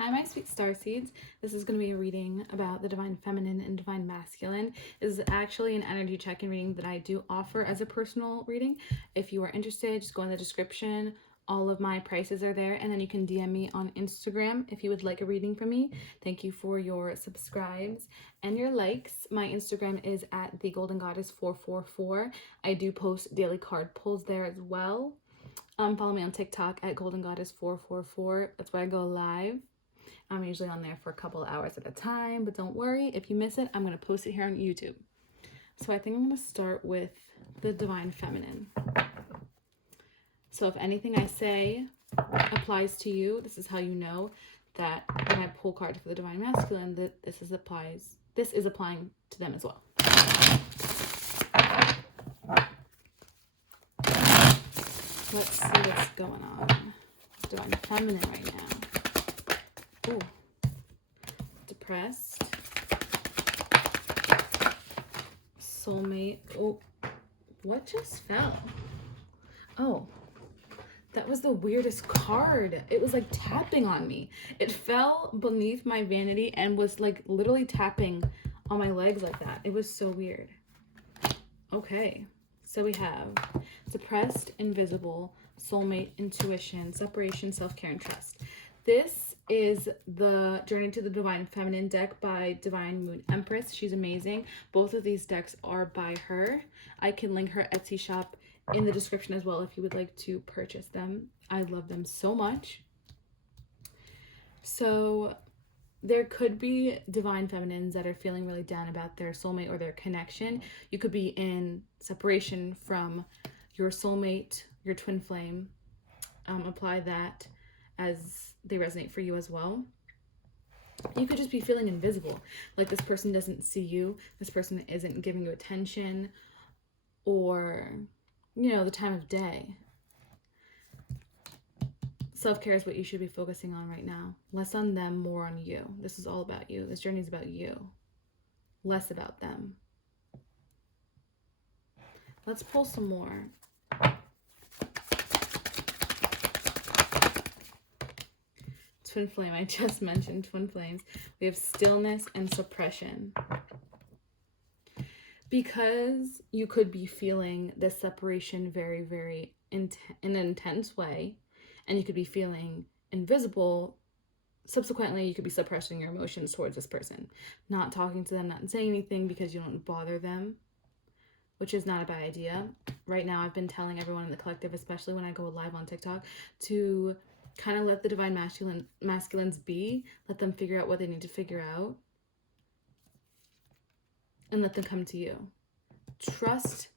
Hi, my sweet starseeds. This is going to be a reading about the divine feminine and divine masculine. This is actually an energy check-in reading that I do offer as a personal reading. If you are interested, just go in the description. All of my prices are there, and then you can DM me on Instagram if you would like a reading from me. Thank you for your subscribes and your likes. My Instagram is at the Goddess444. I do post daily card pulls there as well. Follow me on TikTok at Goddess444. That's where I go live. I'm usually on there for a couple of hours at a time, but don't worry, if you miss it, I'm going to post it here on YouTube. So I think I'm going to start with the divine feminine. So if anything I say applies to you, this is how you know that when I pull cards for the divine masculine, that this is applying to them as well. Let's see what's going on. Divine feminine right now. Ooh. Depressed. Soulmate. Oh, what just fell? Oh, that was the weirdest card. It was like tapping on me. It fell beneath my vanity and was like literally tapping on my legs like that. It was so weird. Okay, so we have depressed, invisible, soulmate, intuition, separation, self-care, and trust. This is the Journey to the Divine Feminine deck by Divine Moon Empress. She's amazing. Both of these decks are by her. I can link her Etsy shop in the description as well if you would like to purchase them. I love them so much. So there could be divine feminines that are feeling really down about their soulmate or their connection. You could be in separation from your soulmate, your twin flame. Apply that as they resonate for you as well. You could just be feeling invisible, like this person doesn't see you, this person isn't giving you attention, or, you know, the time of day. Self-care is what you should be focusing on right now. Less on them, more on you. This is all about you. This journey is about you. Less about them. Let's pull some more. Twin flame, I just mentioned twin flames. We have stillness and suppression. Because you could be feeling this separation very, very in an intense way, and you could be feeling invisible. Subsequently, you could be suppressing your emotions towards this person, not talking to them, not saying anything because you don't bother them, which is not a bad idea. Right now, I've been telling everyone in the collective, especially when I go live on TikTok, to kind of let the divine masculines be, let them figure out what they need to figure out, and let them come to you. Trust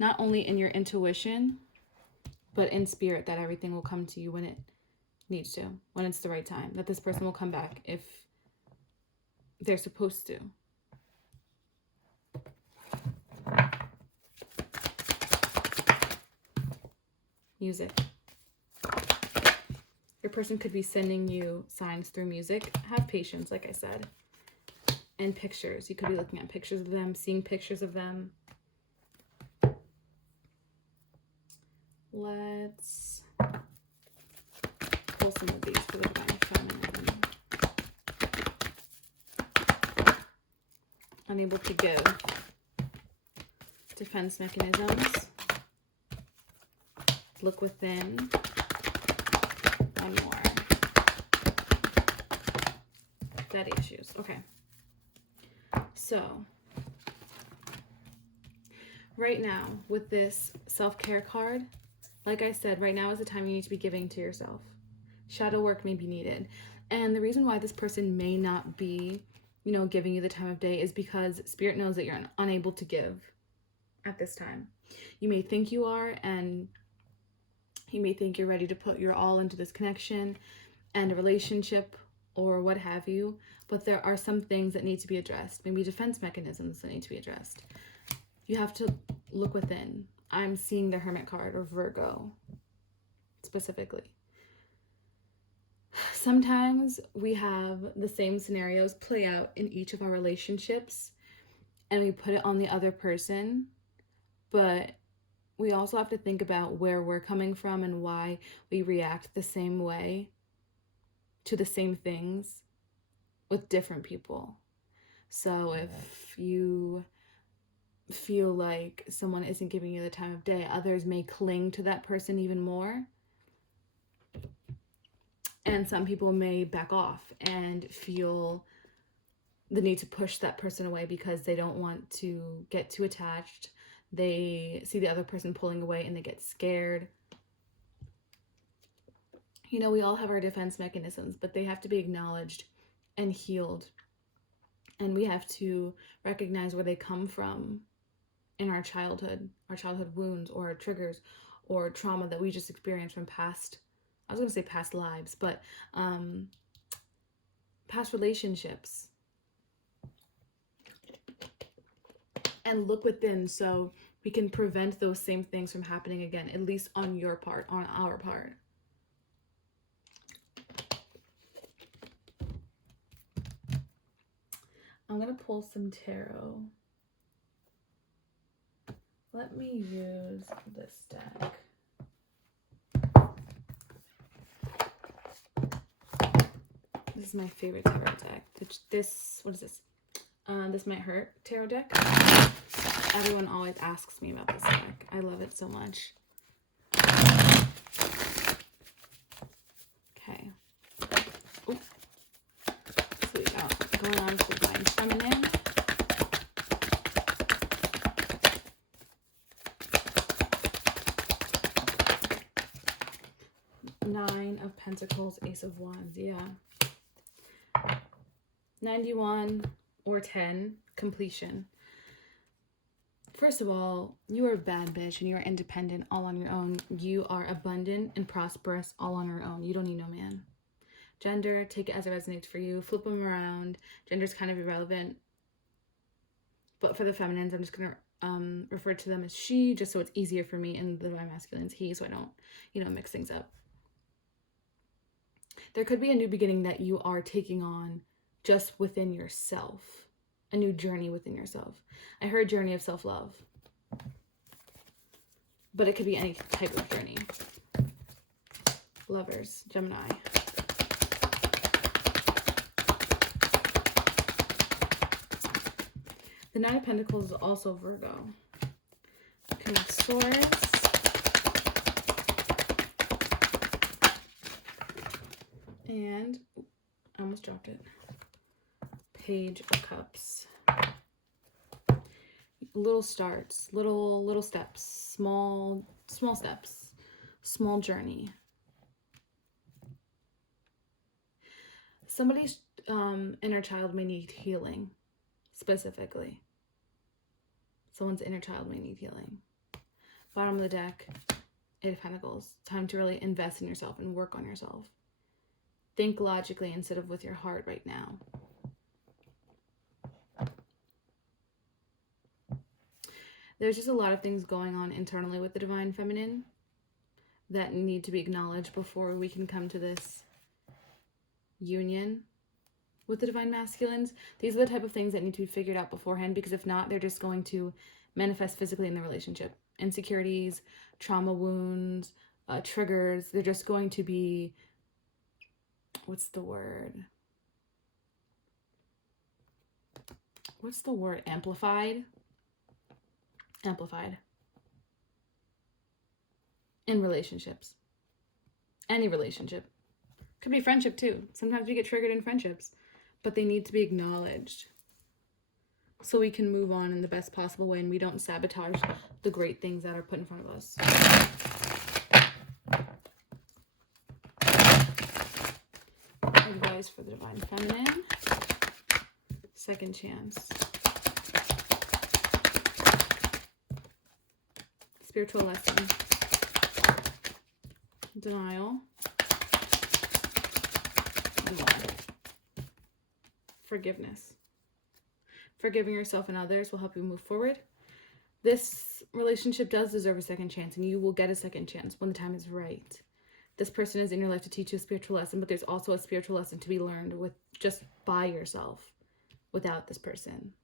not only in your intuition, but in spirit, that everything will come to you when it needs to, when it's the right time, that this person will come back if they're supposed to. Music. Your person could be sending you signs through music. Have patience, like I said. And pictures. You could be looking at pictures of them, seeing pictures of them. Let's pull some of these for the divine feminine. Unable to give. Defense mechanisms. Look within. One more. Daddy issues. Okay. So, right now, with this self-care card, like I said, right now is the time you need to be giving to yourself. Shadow work may be needed. And the reason why this person may not be, you know, giving you the time of day is because Spirit knows that you're unable to give at this time. You may think you are, and you may think you're ready to put your all into this connection and a relationship or what have you, but there are some things that need to be addressed, maybe defense mechanisms that need to be addressed. You have to look within. I'm seeing the Hermit card, or Virgo specifically. Sometimes we have the same scenarios play out in each of our relationships and we put it on the other person, but we also have to think about where we're coming from and why we react the same way to the same things with different people. So if you feel like someone isn't giving you the time of day, others may cling to that person even more. And some people may back off and feel the need to push that person away because they don't want to get too attached. They see the other person pulling away and they get scared. You know, we all have our defense mechanisms, but they have to be acknowledged and healed. And we have to recognize where they come from in our childhood wounds or our triggers or trauma that we just experienced from past, I was going to say past lives, but past relationships. And look within so we can prevent those same things from happening again, at least on your part, on our part. I'm going to pull some tarot. Let me use this deck. This is my favorite tarot deck. This, what is this? This Might Hurt tarot deck. Everyone always asks me about this deck. I love it so much. Okay. Oh. So we got going on to Divine Feminine. Nine of Pentacles, Ace of Wands, yeah. 91 or 10, completion. First of all, you are a bad bitch and you are independent all on your own. You are abundant and prosperous all on your own. You don't need no man. Gender, take it as it resonates for you. Flip them around. Gender's kind of irrelevant. But for the feminines, I'm just going to refer to them as she, just so it's easier for me, and the divine masculines he, so I don't, mix things up. There could be a new beginning that you are taking on just within yourself. A new journey within yourself. I heard journey of self-love. But it could be any type of journey. Lovers, Gemini. The Nine of Pentacles is also Virgo. King of Swords. And I almost dropped it. Page of Cups. Little starts, little steps, small steps, small journey. Somebody's inner child may need healing, specifically. Someone's inner child may need healing. Bottom of the deck, Eight of Pentacles. Time to really invest in yourself and work on yourself. Think logically instead of with your heart right now. There's just a lot of things going on internally with the Divine Feminine that need to be acknowledged before we can come to this union with the Divine Masculines. These are the type of things that need to be figured out beforehand, because if not, they're just going to manifest physically in the relationship. Insecurities, trauma wounds, triggers, they're just going to be, what's the word? Amplified in relationships. Any relationship. Could be friendship too. Sometimes we get triggered in friendships, but they need to be acknowledged so we can move on in the best possible way and we don't sabotage the great things that are put in front of us. Advice for the Divine Feminine. Second chance. Spiritual lesson. Denial. Forgiveness. Forgiving yourself and others will help you move forward. This relationship does deserve a second chance, and you will get a second chance when the time is right. This person is in your life to teach you a spiritual lesson, but there's also a spiritual lesson to be learned with just by yourself without this person.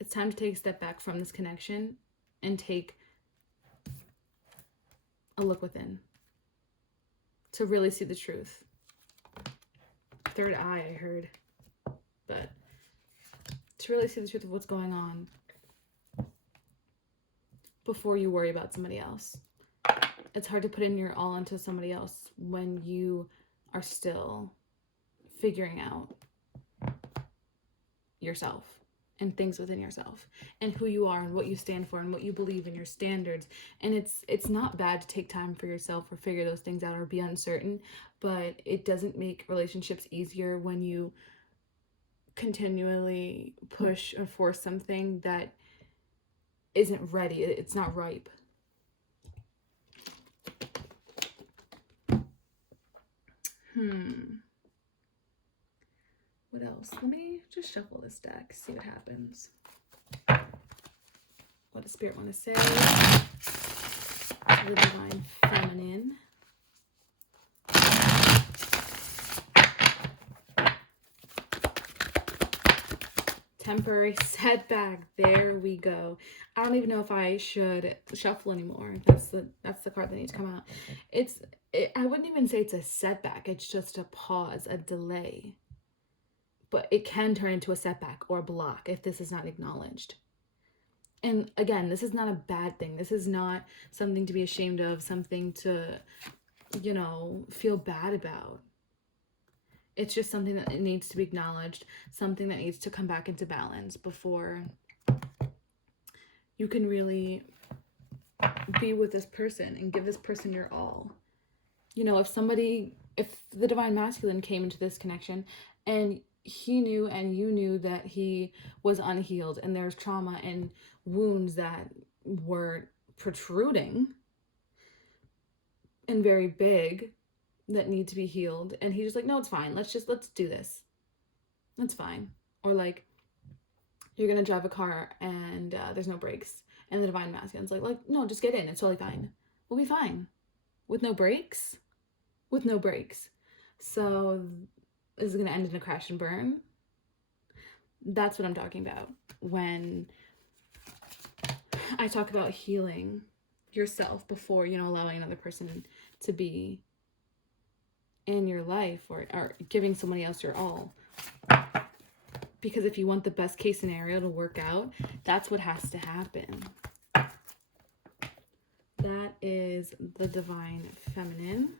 It's time to take a step back from this connection and take a look within to really see the truth. third eye, I heard. But to really see the truth of what's going on before you worry about somebody else. It's hard to put in your all into somebody else when you are still figuring out yourself and things within yourself and who you are and what you stand for and what you believe in, your standards. And it's not bad to take time for yourself or figure those things out or be uncertain, but it doesn't make relationships easier when you continually push or force something that isn't ready. It's not ripe. What else? Let me just shuffle this deck, see what happens. What does Spirit want to say? The Divine Feminine. Temporary setback. There we go. I don't even know if I should shuffle anymore. That's the card that needs to come out. I wouldn't even say it's a setback. It's just a pause, a delay. But it can turn into a setback or a block if this is not acknowledged. And again, this is not a bad thing. This is not something to be ashamed of, something to, feel bad about. It's just something that needs to be acknowledged, something that needs to come back into balance before you can really be with this person and give this person your all. If the Divine Masculine came into this connection and he knew and you knew that he was unhealed and there's trauma and wounds that were protruding and very big that need to be healed, and he's just like, no, it's fine, let's do this, that's fine. Or like, you're gonna drive a car and there's no brakes, and the Divine Masculine's like, no, just get in, it's totally fine, we'll be fine with no brakes. So is it gonna end in a crash and burn? That's what I'm talking about when I talk about healing yourself before allowing another person to be in your life or giving somebody else your all. Because if you want the best case scenario to work out, that's what has to happen. That is the Divine Feminine.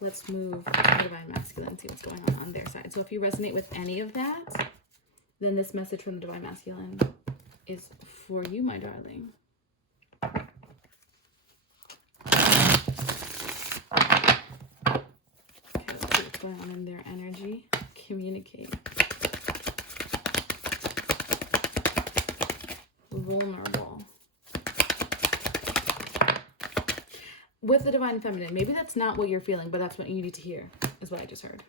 Let's move to the Divine Masculine and see what's going on their side. So if you resonate with any of that, then this message from the Divine Masculine is for you, my darling. Going on in their energy. Communicate. Vulnerable. With the Divine Feminine, maybe that's not what you're feeling, but that's what you need to hear, is what I just heard.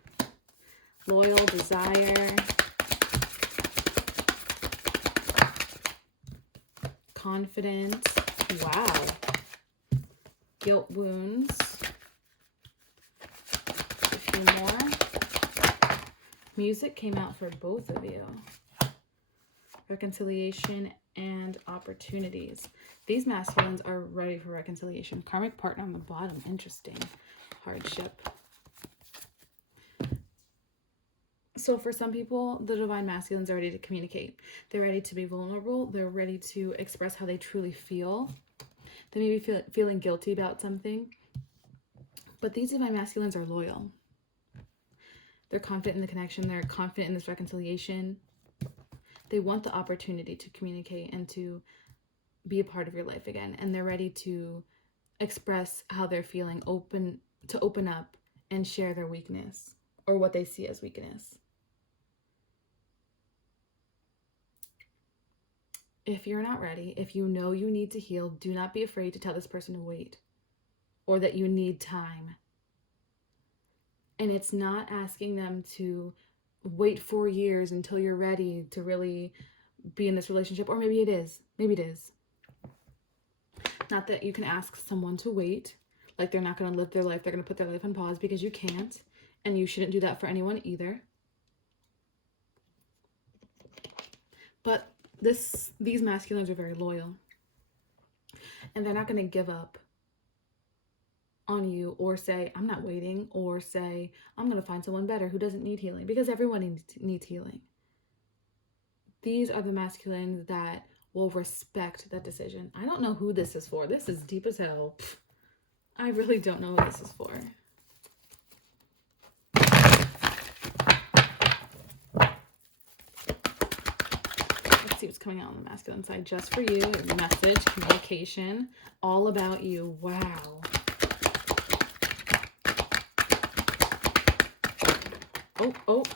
Loyal, desire. Confident. Wow. Guilt, wounds. More. Music came out for both of you. Reconciliation and opportunities. These masculines are ready for reconciliation. Karmic partner on the bottom. Interesting. Hardship. So for some people, the Divine Masculines are ready to communicate. They're ready to be vulnerable. They're ready to express how they truly feel. They may be feeling guilty about something. But these Divine Masculines are loyal. They're confident in the connection. They're confident in this reconciliation. They want the opportunity to communicate and to be a part of your life again. And they're ready to express how they're feeling, to open up and share their weakness or what they see as weakness. If you're not ready, if you know you need to heal, do not be afraid to tell this person to wait or that you need time. And it's not asking them to wait 4 years until you're ready to really be in this relationship. Or maybe it is. Maybe it is. Not that you can ask someone to wait. Like they're not going to live their life. They're going to put their life on pause because you can't. And you shouldn't do that for anyone either. But these masculines are very loyal. And they're not going to give up on you, or say, I'm not waiting, or say, I'm going to find someone better who doesn't need healing, because everyone needs healing. These are the masculines that will respect that decision. I don't know who this is for. This is deep as hell. I really don't know who this is for. Let's see what's coming out on the masculine side just for you. Message, communication, all about you. Wow.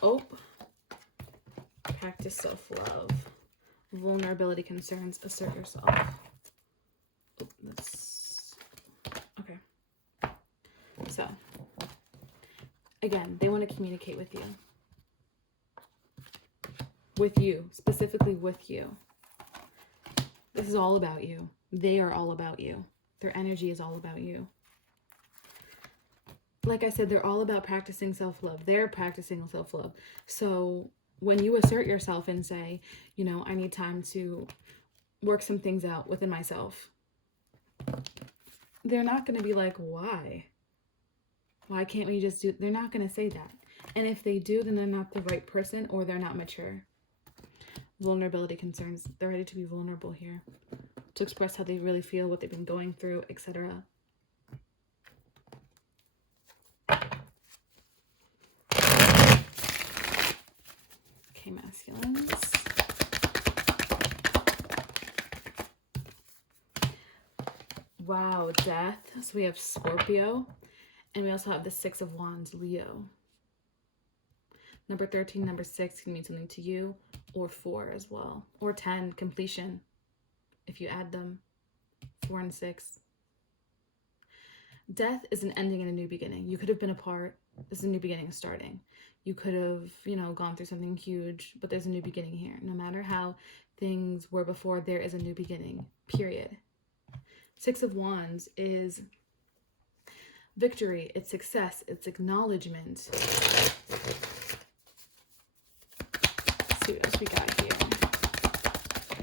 Oh. Practice self-love. Vulnerability concerns. Assert yourself. Okay. So, again, they want to communicate with you. With you. Specifically with you. This is all about you. They are all about you. Their energy is all about you. Like I said, they're all about practicing self-love. They're practicing self-love. So when you assert yourself and say, you know, I need time to work some things out within myself, they're not going to be like, why? Why can't we just do? They're not going to say that. And if they do, then they're not the right person, or they're not mature. Vulnerability concerns. They're ready to be vulnerable here, to express how they really feel, what they've been going through, etc. Okay, masculines. Wow, death. So we have Scorpio, and we also have the Six of Wands, Leo. Number 13, number 6 can mean something to you, or 4 as well, or 10, completion, if you add them, 4 and 6. Death is an ending and a new beginning. You could have been apart. This is a new beginning starting. You could have, you know, gone through something huge, but there's a new beginning here. No matter how things were before, there is a new beginning, period. Six of Wands is victory, it's success, it's acknowledgement. Let's see what else we got here.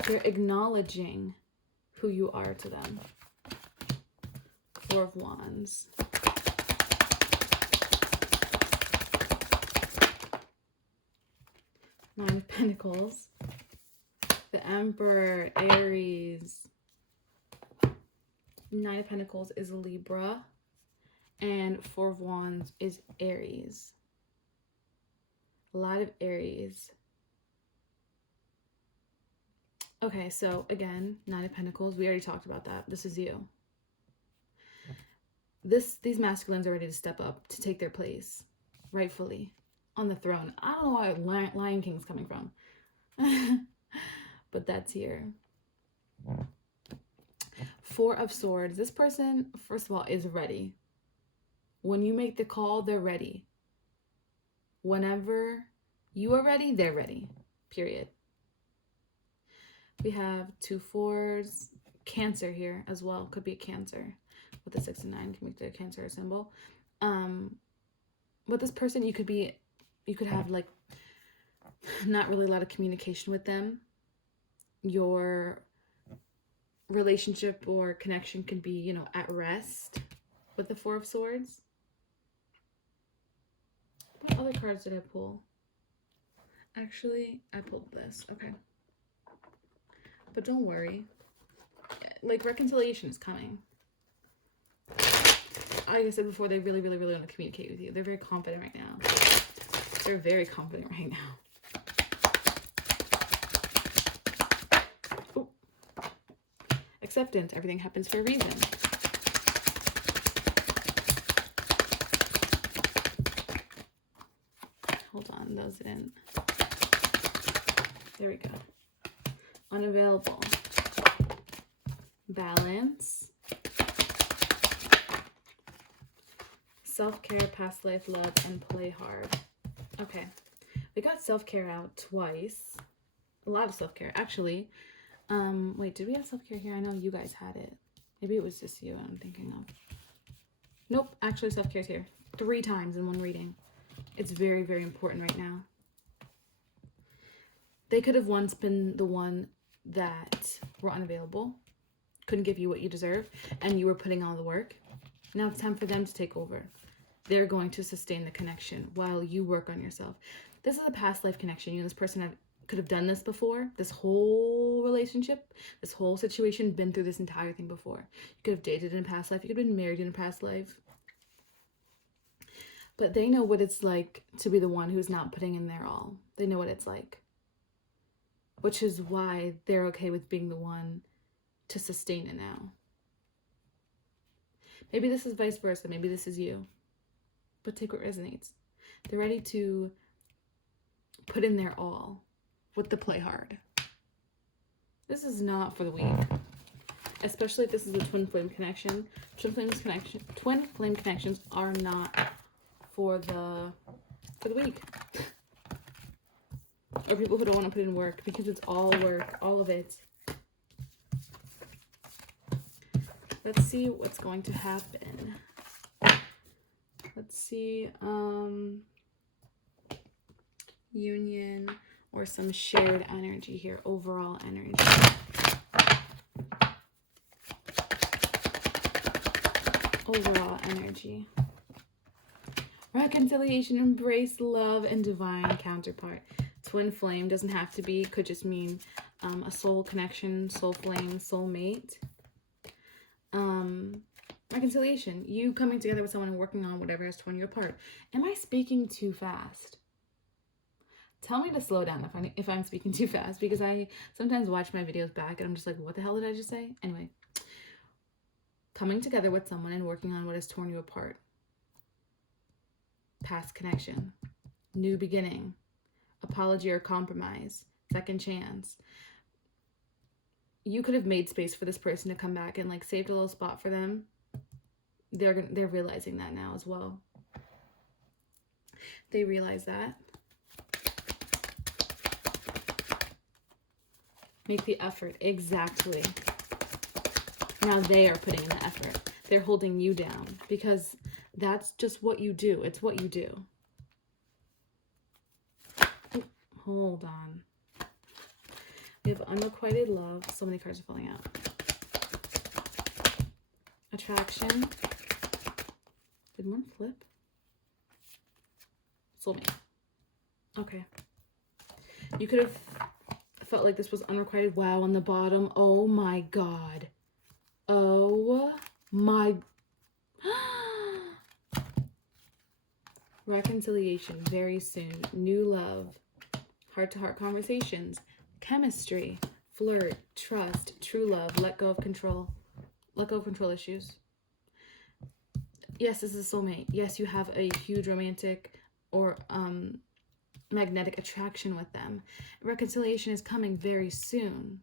You're acknowledging who you are to them. Four of Wands. Nine of Pentacles. The Emperor, Aries. Nine of Pentacles is Libra. And Four of Wands is Aries. A lot of Aries. Okay, so again, Nine of Pentacles. We already talked about that. This is you. These masculines are ready to step up, to take their place, rightfully, on the throne. I don't know why Lion King's coming from. But that's here. Four of Swords. This person, first of all, is ready. When you make the call, they're ready. Whenever you are ready, they're ready. Period. We have 2 4s. Cancer here as well. Could be a Cancer. With the 6 and 9 can make the Cancer symbol. With this person, you could have like not really a lot of communication with them. Your relationship or connection can be, you know, at rest with the 4 of Swords. What other cards did I pull? Actually, I pulled this. Okay. But don't worry. Like, reconciliation is coming. Like I said before, they really, really, really want to communicate with you. They're very confident right now. They're very confident right now. Ooh. Acceptance. Everything happens for a reason. Hold on. Those didn't. There we go. Unavailable. Balance. Self-care, past life, love, and play hard. Okay. We got self-care out twice. A lot of self-care. Actually, wait, did we have self-care here? I know you guys had it. Maybe it was just you I'm thinking of. Nope, actually self-care is here. 3 times in one reading. It's very, very important right now. They could have once been the one that were unavailable, couldn't give you what you deserve, and you were putting all the work. Now it's time for them to take over. They're going to sustain the connection while you work on yourself. This is a past life connection. You and this person could have done this before. This whole relationship, this whole situation, been through this entire thing before. You could have dated in a past life. You could have been married in a past life. But they know what it's like to be the one who's not putting in their all. They know what it's like. Which is why they're okay with being the one to sustain it now. Maybe this is vice versa. Maybe this is you. But take what resonates. They're ready to put in their all with the play hard. This is not for the weak. Especially if this is a twin flame connection. Twin flame connections are not for the weak. Or people who don't want to put in work, because it's all work, all of it. Let's see what's going to happen. Let's see, union or some shared energy here, overall energy. Overall energy. Reconciliation, embrace, love, and divine counterpart. Twin flame doesn't have to be, could just mean a soul connection, soul flame, soul mate. Reconciliation, you coming together with someone and working on whatever has torn you apart. Am I speaking too fast? Tell me to slow down if I'm speaking too fast, because I sometimes watch my videos back and I'm just like, what the hell did I just say? Anyway, coming together with someone and working on what has torn you apart. Past connection, new beginning, apology or compromise, second chance. You could have made space for this person to come back and like saved a little spot for them. They're realizing that now as well. They realize that. Make the effort. Exactly. Now they are putting in the effort. They're holding you down because that's just what you do. It's what you do. Oh, hold on. We have unrequited love. So many cards are falling out. Attraction. Did one flip? Soulmate. Okay. You could have felt like this was unrequited. Wow, on the bottom. Oh my God. Oh my. Reconciliation very soon. New love. Heart-to-heart conversations. Chemistry. Flirt. Trust. True love. Let go of control. Let go of control issues. Yes, this is a soulmate. Yes, you have a huge romantic or magnetic attraction with them. Reconciliation is coming very soon.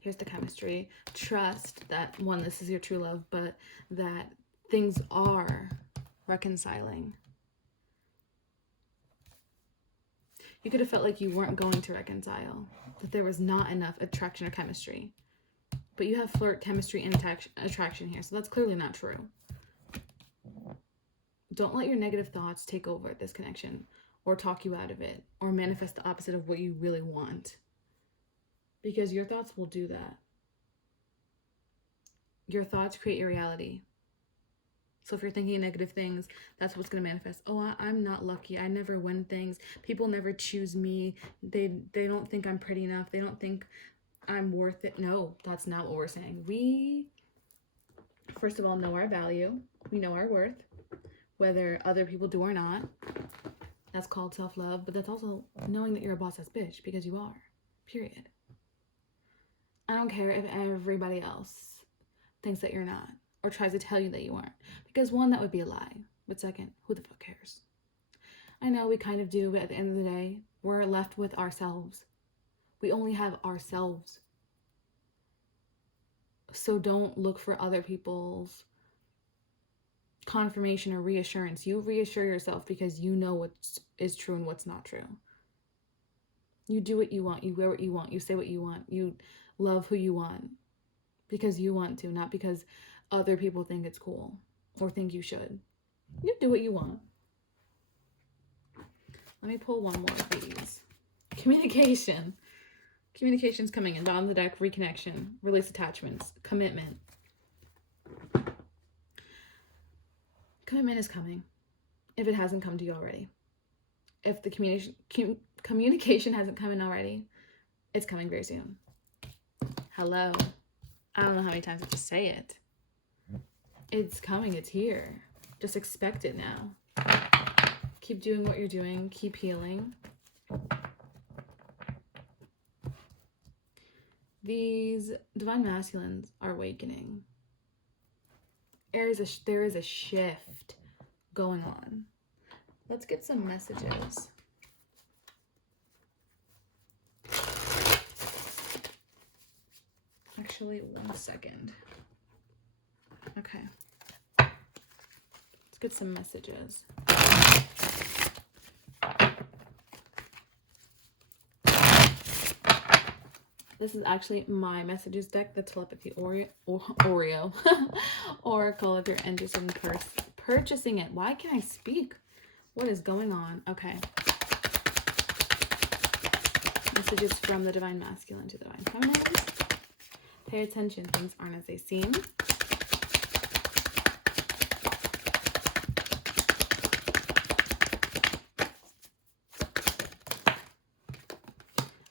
Here's the chemistry. Trust that, one, this is your true love, but that things are reconciling. You could have felt like you weren't going to reconcile, that there was not enough attraction or chemistry. But you have flirt, chemistry, and attraction here, so that's clearly not true. Don't let your negative thoughts take over this connection or talk you out of it or manifest the opposite of what you really want. Because your thoughts will do that. Your thoughts create your reality. So if you're thinking negative things, that's what's going to manifest. Oh, I'm not lucky. I never win things. People never choose me. They don't think I'm pretty enough. They don't think I'm worth it. No, that's not what we're saying. We, first of all, know our value. We know our worth, whether other people do or not. That's called self-love, but that's also knowing that you're a boss-ass bitch, because you are, period. I don't care if everybody else thinks that you're not or tries to tell you that you aren't, because one, that would be a lie, but second, who the fuck cares? I know we kind of do, but at the end of the day, we're left with ourselves. We only have ourselves. So don't look for other people's confirmation or reassurance. You reassure yourself because you know what is true and what's not true. You do what you want. You wear what you want. You say what you want. You love who you want because you want to, not because other people think it's cool or think you should. You do what you want. Let me pull one more of these. Communication. Communication's coming in. Bottom of the deck, reconnection, release attachments, commitment. Commitment is coming, if it hasn't come to you already. If the communication hasn't come in already, it's coming very soon. Hello. I don't know how many times I have to say it. It's coming. It's here. Just expect it now. Keep doing what you're doing. Keep healing. These divine masculines are awakening. There is a shift going on. Let's get some messages. Actually, 1 second. Okay. Let's get some messages. This is actually my messages deck, the Telepathy Oreo Oracle, if you're interested in purchasing it. Why can't I speak? What is going on? Okay. Messages from the Divine Masculine to the Divine Feminine. Pay attention, things aren't as they seem.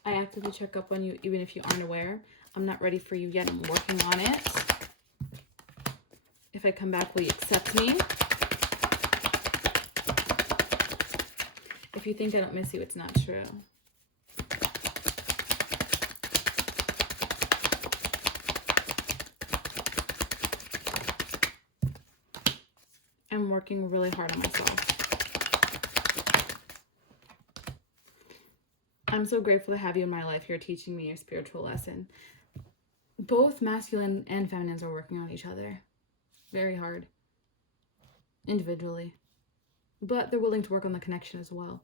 I actively check up on you even if you aren't aware. I'm not ready for you yet. I'm working on it. If I come back, will you accept me? If you think I don't miss you, it's not true. I'm working really hard on myself. I'm so grateful to have you in my life. You're teaching me a spiritual lesson. Both masculine and feminines are working on each other very hard, individually. But they're willing to work on the connection as well.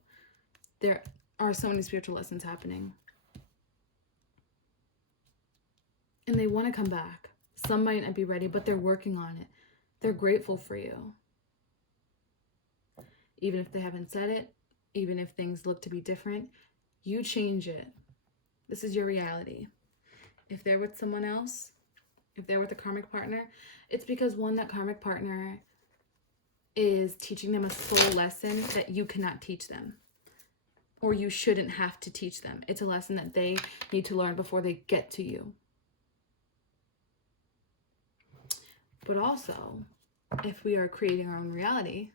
There are so many spiritual lessons happening. And they want to come back. Some might not be ready, but they're working on it. They're grateful for you. Even if they haven't said it, even if things look to be different, you change it. This is your reality. If they're with someone else, if they're with a karmic partner, it's because one, that karmic partner is teaching them a soul lesson that you cannot teach them. Or you shouldn't have to teach them. It's a lesson that they need to learn before they get to you. But also, if we are creating our own reality,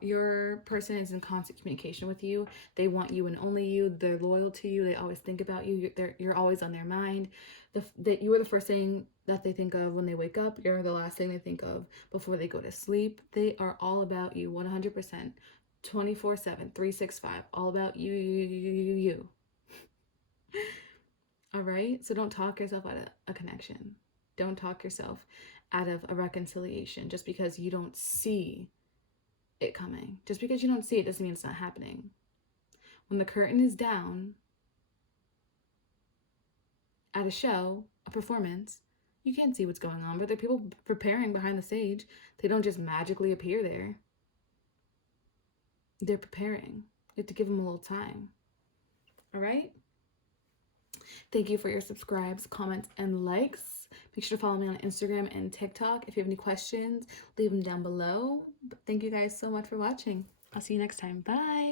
your person is in constant communication with you. They want you and only you. They're loyal to you. They always think about you. You're always on their mind. That you are the first thing that they think of when they wake up. You're the last thing they think of before they go to sleep. They are all about you 100%, 24/7, 365. All about you. All right? So don't talk yourself out of a connection. Don't talk yourself out of a reconciliation just because you don't see it coming. Just because you don't see it doesn't mean it's not happening. When the curtain is down at a show, a performance, you can't see what's going on, but there are people preparing behind the stage. They don't just magically appear there. They're preparing. You have to give them a little time. All right? Thank you for your subscribes, comments, and likes. Make sure to follow me on Instagram and TikTok. If you have any questions, leave them down below. But thank you guys so much for watching. I'll see you next time. Bye.